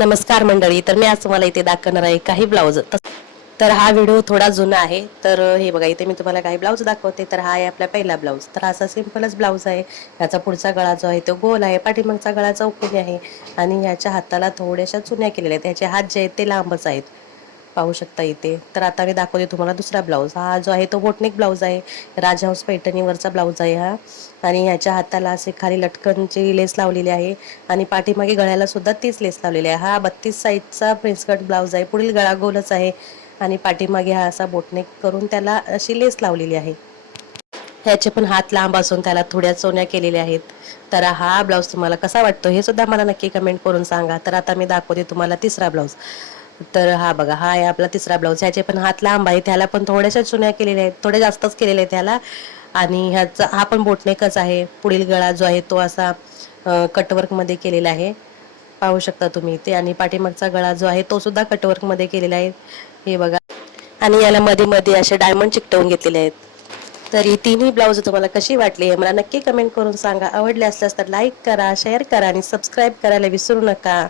नमस्कार मंडळी. तर मी आज तुम्हाला इथे दाखवणार आहे काही ब्लाऊज. तर हा व्हिडिओ थोडा जुना आहे. तर हे बघा, इथे मी तुम्हाला काही ब्लाऊज दाखवते. तर हा आहे आपला पहिला ब्लाऊज. तर असा सिंपलच ब्लाऊज आहे. याचा पुढचा गळा जो आहे तो गोल आहे, पाठीमागचा गळा चौकोनी आहे आणि याच्या हाताला थोड्याशा चुन्या केलेल्या आहेत. याचे हात जे आहेत ते लांबच आहेत, पाहू शकता इथे. तर आता मी दाखवते तुम्हाला दुसरा ब्लाऊज. हा जो आहे तो बोटनेक ब्लाऊज आहे. राजहंस पैठणीवरचा ब्लाऊज आहे हा. आणि ह्याच्या हाताला असे खाली लटकनची लेस लावलेली आहे आणि पाठीमागे गळ्याला सुद्धा तीच लेस लावलेली आहे. हा 32 साईजचा प्रिन्स कट ब्लाऊज आहे. पुढील गळा गोलच आहे आणि पाठीमागे हा असा बोटनेक करून त्याला अशी लेस लावलेली आहे. ह्याचे पण हात लांब असून त्याला थोड्या चोन्या केलेल्या आहेत. तर हा ब्लाऊज तुम्हाला कसा वाटतो हे सुद्धा मला नक्की कमेंट करून सांगा. तर आता मी दाखवते तुम्हाला तिसरा ब्लाऊज. तर हा बघा, हा आहे आपला तिसरा ब्लाऊज. ह्याचे पण हात लांब आहे, त्याला पण थोड्याशा चुन्या केलेल्या आहेत, थोड्या जास्तच केलेल्या आहेत त्याला. आणि ह्याचा हा पण बोटनेकच आहे. पुढील गळा जो आहे तो असा कटवर्क मध्ये केलेला आहे, पाहू शकता तुम्ही इथे. आणि पाठीमागचा गळा जो आहे तो सुद्धा कटवर्क मध्ये केलेला आहे, हे बघा. आणि याला मध्ये मध्ये असे डायमंड चिकटवून घेतलेले आहेत. तर ही तिन्ही ब्लाऊज तुम्हाला कशी वाटली हे मला नक्की कमेंट करून सांगा. आवडले असल्यास तर लाईक करा, शेअर करा आणि सबस्क्राईब करायला विसरू नका.